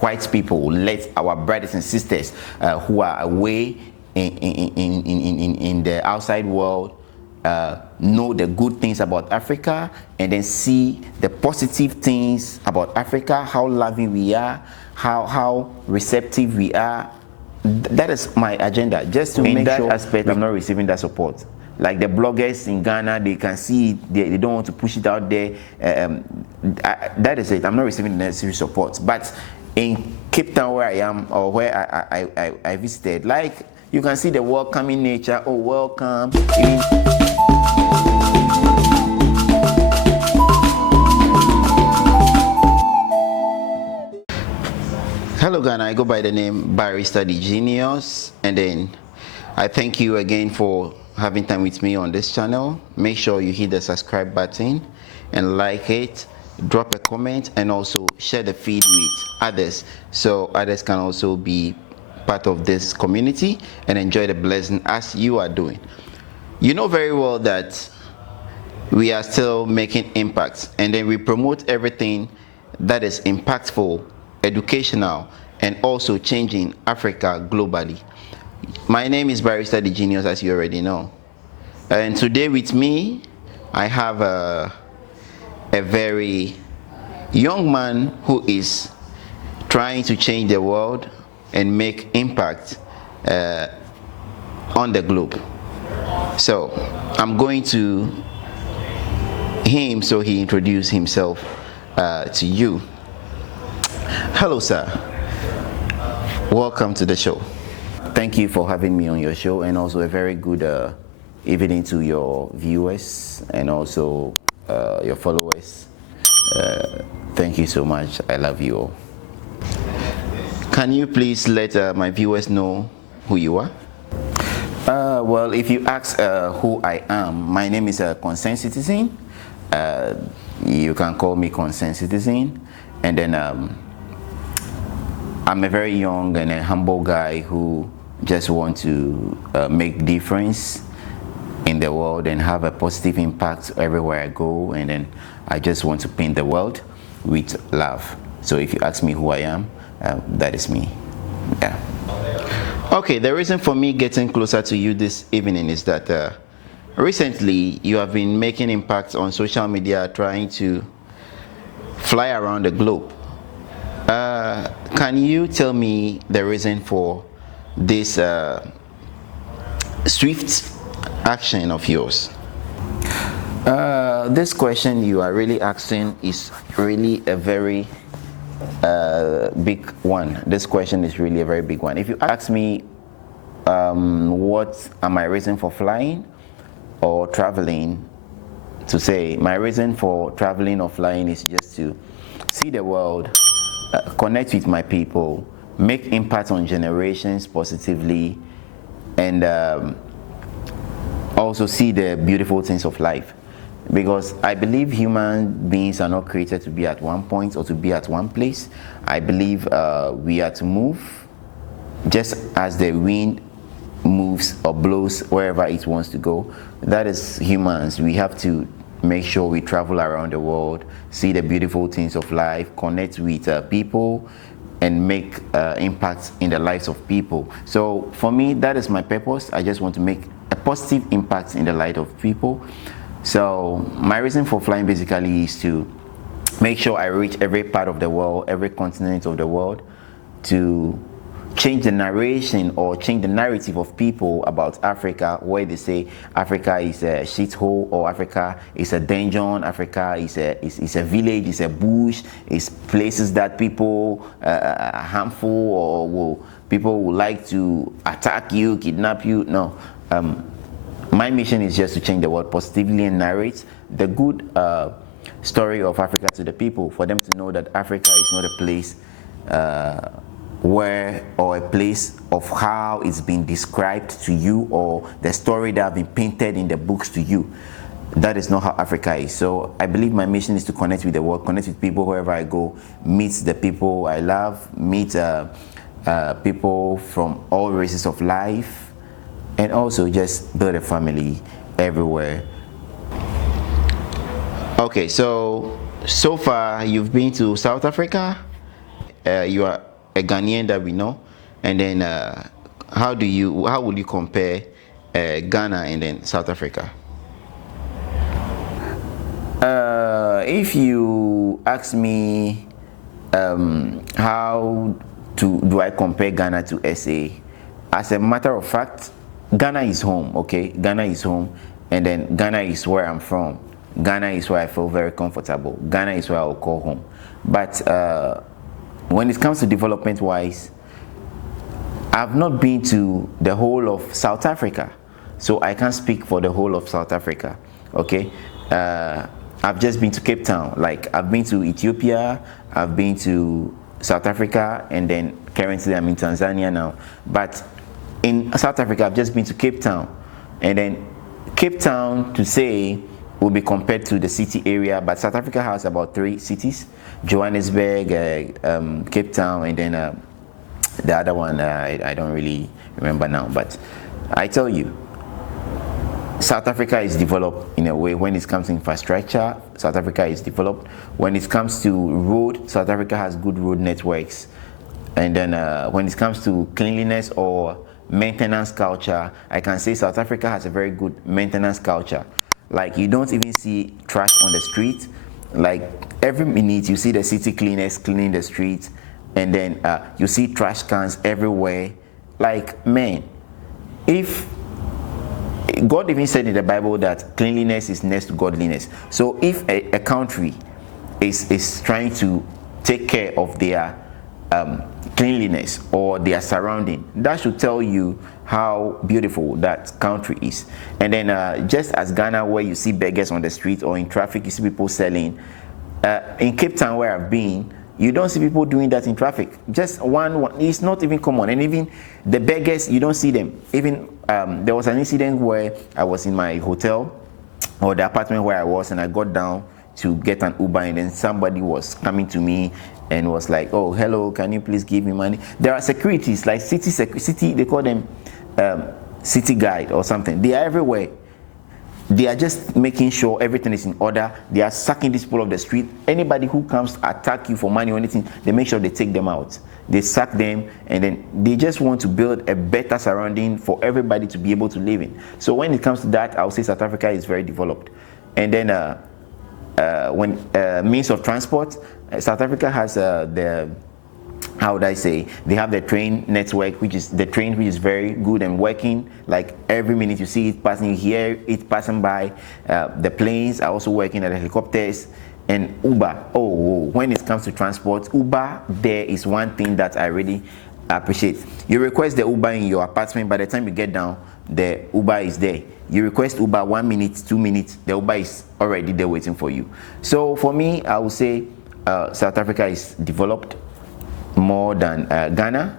white people, let our brothers and sisters who are away in the outside world know the good things about Africa, and then see the positive things about Africa, how loving we are, how receptive we are. That is my agenda, just to make that sure aspect I'm not receiving that support. Like the bloggers in Ghana, they can see it, they don't want to push it out there. That is it. I'm not receiving the necessary support. But in Cape Town, where I am, or where I visited, like you can see the welcoming nature. Oh, welcome. Hello Ghana, I go by the name Barrister the Genius, and then I thank you again for having time with me on this channel. Make sure you hit the subscribe button and like it, drop a comment, and also share the feed with others so others can also be part of this community and enjoy the blessing as you are doing. You know very well that we are still making impacts, and then we promote everything that is impactful, educational, and also changing Africa globally. My name is Barrister the Genius, as you already know, and today with me I have a very young man who is trying to change the world and make impact on the globe. So I'm going to him so he introduce himself to you. Hello sir, welcome to the show. Thank you for having me on your show, and also a very good evening to your viewers and also your followers. Thank you so much. I love you all. Can you please let my viewers know who you are? Well, if you ask who I am, my name is a concerned citizen. You can call me concerned citizen, and then I'm a very young and a humble guy who just want to make difference in the world and have a positive impact everywhere I go, and then I just want to paint the world with love. So if you ask me who I am, that is me. Yeah. Okay, the reason for me getting closer to you this evening is that recently you have been making impacts on social media, trying to fly around the globe. Can you tell me the reason for this swift action of yours? This question you are really asking is really a very big one. This question is really a very big one. If you ask me what are my reason for flying or traveling, to say my reason for traveling or flying is just to see the world, connect with my people, make impact on generations positively, and also see the beautiful things of life. Because I believe human beings are not created to be at one point or to be at one place. I believe we are to move just as the wind moves or blows wherever it wants to go. That is humans. We have to make sure we travel around the world, see the beautiful things of life, connect with people, and make impact in the lives of people. So for me, that is my purpose. I just want to make a positive impact in the life of people. So my reason for flying basically is to make sure I reach every part of the world, every continent of the world, to change the narration or change the narrative of people about Africa, where they say Africa is a shithole, or Africa is a dungeon, Africa is a village, is a bush, is places that people are harmful, or people will like to attack you, kidnap you. No. My mission is just to change the world positively and narrate the good story of Africa to the people, for them to know that Africa is not a place or a place of how it's been described to you, or the story that have been painted in the books to you. That is not how Africa is. So I believe my mission is to connect with the world, connect with people wherever I go, meet the people I love, meet people from all races of life, and also just build a family everywhere. Okay, so far you've been to South Africa, you are a Ghanaian that we know, and then how would you compare Ghana and then South Africa? If you ask me how do I compare Ghana to SA, as a matter of fact, Ghana is home. Okay, Ghana is home, and then Ghana is where I'm from. Ghana is where I feel very comfortable. Ghana is where I'll call home. But when it comes to development wise, I've not been to the whole of South Africa, so I can't speak for the whole of South Africa. Okay, I've just been to Cape Town. Like, I've been to Ethiopia, I've been to South Africa, and then currently I'm in Tanzania now. But in South Africa, I've just been to Cape Town, and then Cape Town, to say, will be compared to the city area, but South Africa has about 3 cities: Johannesburg, Cape Town, and then the other one I don't really remember now. But I tell you, South Africa is developed in a way. When it comes to infrastructure, South Africa is developed. When it comes to road, South Africa has good road networks. And then when it comes to cleanliness or maintenance culture, I can say South Africa has a very good maintenance culture. Like, you don't even see trash on the street. Like, every minute you see the city cleaners cleaning the streets, and then you see trash cans everywhere. Like, man, if God even said in the Bible that cleanliness is next to godliness. So if a country is trying to take care of their cleanliness or their surrounding, that should tell you how beautiful that country is. And then just as Ghana, where you see beggars on the street or in traffic, you see people selling, in Cape Town, where I've been, you don't see people doing that in traffic. Just one, it's not even common. And even the beggars, you don't see them. Even there was an incident where I was in my hotel or the apartment where I was, and I got down to get an Uber, and then somebody was coming to me and was like, "Oh, hello, can you please give me money?" There are securities, like city, they call them city guide or something. They are everywhere. They are just making sure everything is in order. They are sucking these people off the street. Anybody who comes to attack you for money or anything, they make sure they take them out. They sack them, and then they just want to build a better surrounding for everybody to be able to live in. So when it comes to that, I would say South Africa is very developed. And then when means of transport, South Africa has the, how would I say, they have the train network, which is very good and working. Like, every minute you see it passing, you hear it passing by. The planes are also working, at the helicopters. And Uber, when it comes to transport, Uber there is one thing that I really appreciate. You request the Uber in your apartment, by the time you get down, the Uber is there. You request Uber 1 minute, 2 minutes, the Uber is already there waiting for you. So for me, I would say South Africa is developed more than Ghana,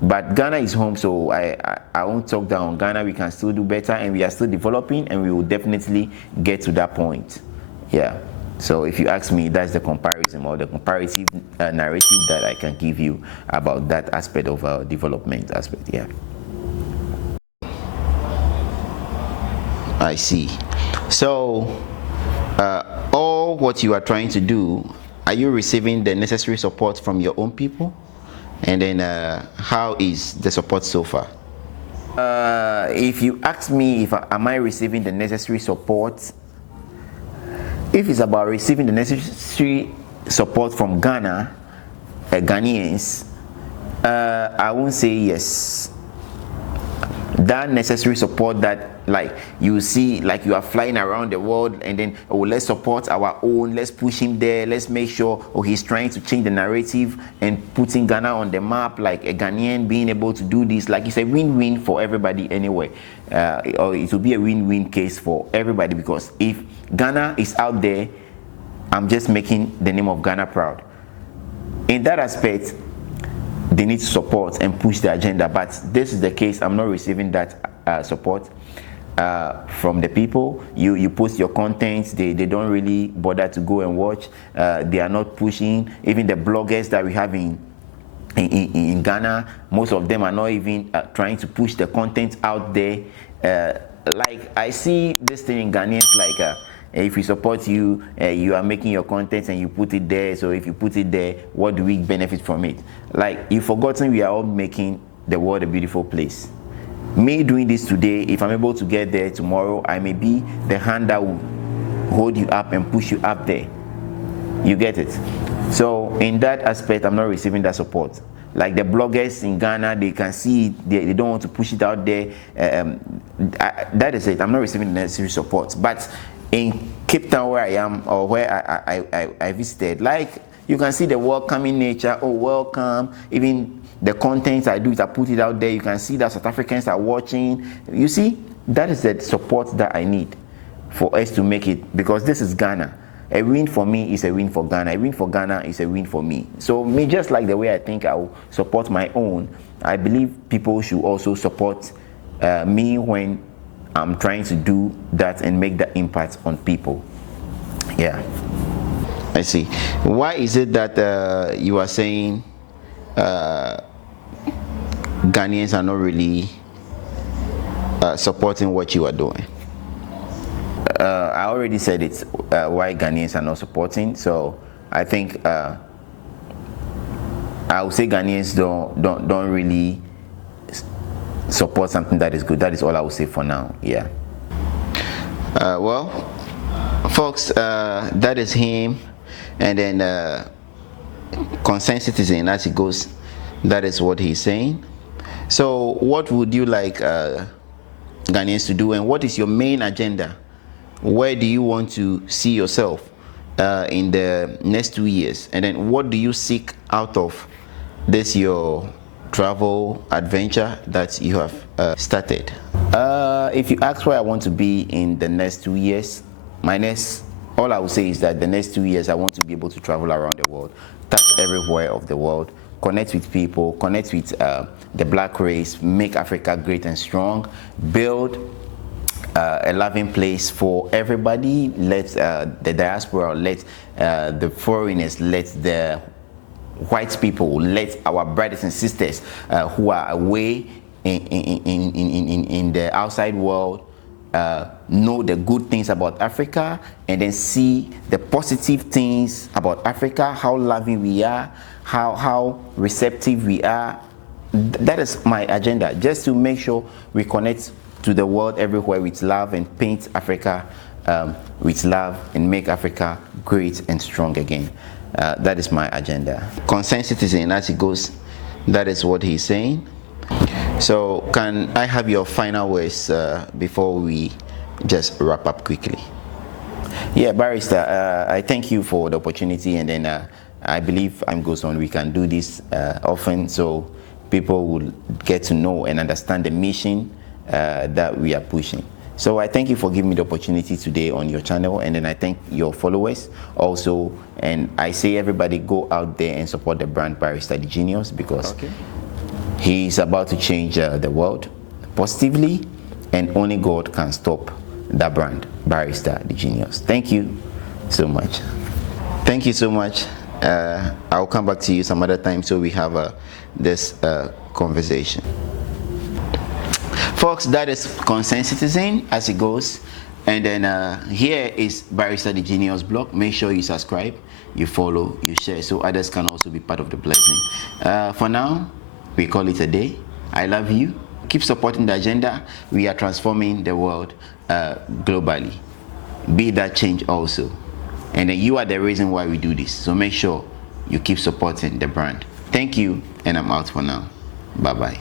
but Ghana is home, so I won't talk down Ghana. We can still do better, and we are still developing, and we will definitely get to that point. Yeah. So if you ask me, that's the comparison or the comparative narrative that I can give you about that aspect of development aspect. Yeah. I see. So all what you are trying to do, are you receiving the necessary support from your own people? And then how is the support so far? If you ask me if am I receiving the necessary support, if it's about receiving the necessary support from Ghana, Ghanaians, I won't say yes. That necessary support that, like, you see, like, you are flying around the world, and then, oh, let's support our own, let's push him there, let's make sure, oh, he's trying to change the narrative and putting Ghana on the map, like a Ghanaian being able to do this. Like, it's a win-win for everybody anyway, or it will be a win-win case for everybody, because if Ghana is out there, I'm just making the name of Ghana proud. In that aspect, they need to support and push the agenda, but this is the case. I'm not receiving that support from the people. You post your content, they don't really bother to go and watch. They are not pushing. Even the bloggers that we have in Ghana, most of them are not even trying to push the content out there. Like, I see this thing in Ghanaians, like if we support you, you are making your content and you put it there. So if you put it there, what do we benefit from it? Like, you've forgotten we are all making the world a beautiful place. Me doing this today, if I'm able to get there tomorrow, I may be the hand that will hold you up and push you up there. You get it? So in that aspect, I'm not receiving that support. Like the bloggers in Ghana, they can see it, they don't want to push it out there. That is it. I'm not receiving the necessary support. But in Cape Town, where I am, or where I visited, like, you can see the welcoming nature. Oh, welcome. Even the content I do is I put it out there. You can see that South Africans are watching. You see, that is the support that I need for us to make it, because this is Ghana. A win for me is a win for Ghana. A win for Ghana is a win for me. So me, just like the way I think I will support my own, I believe people should also support me when I'm trying to do that and make that impact on people. Yeah. I see. Why is it that you are saying Ghanaians are not really supporting what you are doing? I already said it's why Ghanaians are not supporting. So I think I would say Ghanaians don't really support something that is good. That is all I would say for now. Yeah. Well, folks, that is him, and then concerned citizen, as it goes. That is what he's saying. So, what would you like Ghanaians to do, and what is your main agenda? Where do you want to see yourself in the next 2 years? And then what do you seek out of this your travel adventure that you have started? If you ask where I want to be in the next 2 years, all I will say is that the next 2 years I want to be able to travel around the world, touch everywhere of the world, connect with people, connect with the black race, make Africa great and strong, build a loving place for everybody. Let the diaspora, let the foreigners, let the white people, let our brothers and sisters who are away in the outside world know the good things about Africa, and then see the positive things about Africa, how loving we are, how receptive we are. That is my agenda, just to make sure we connect to the world everywhere with love and paint Africa with love and make Africa great and strong again. That is my agenda. Concerned citizen, as it goes, that is what he's saying. So can I have your final words before we just wrap up quickly? Yeah, Barrister, I thank you for the opportunity, and then I believe I'm goes on. We can do this often, so people will get to know and understand the mission that we are pushing. So I thank you for giving me the opportunity today on your channel, and then I thank your followers also, and I say everybody go out there and support the brand Barrister the Genius, because he's about to change the world positively, and only God can stop that brand, Barrister the Genius. Thank you so much. Thank you so much. I'll come back to you some other time so we have this conversation. Folks, that is Concerned Citizen, as it goes. And then here is Barrister the Genius blog. Make sure you subscribe, you follow, you share, so others can also be part of the blessing. For now, we call it a day. I love you. Keep supporting the agenda. We are transforming the world globally. Be that change also. And then you are the reason why we do this. So make sure you keep supporting the brand. Thank you, and I'm out for now. Bye-bye.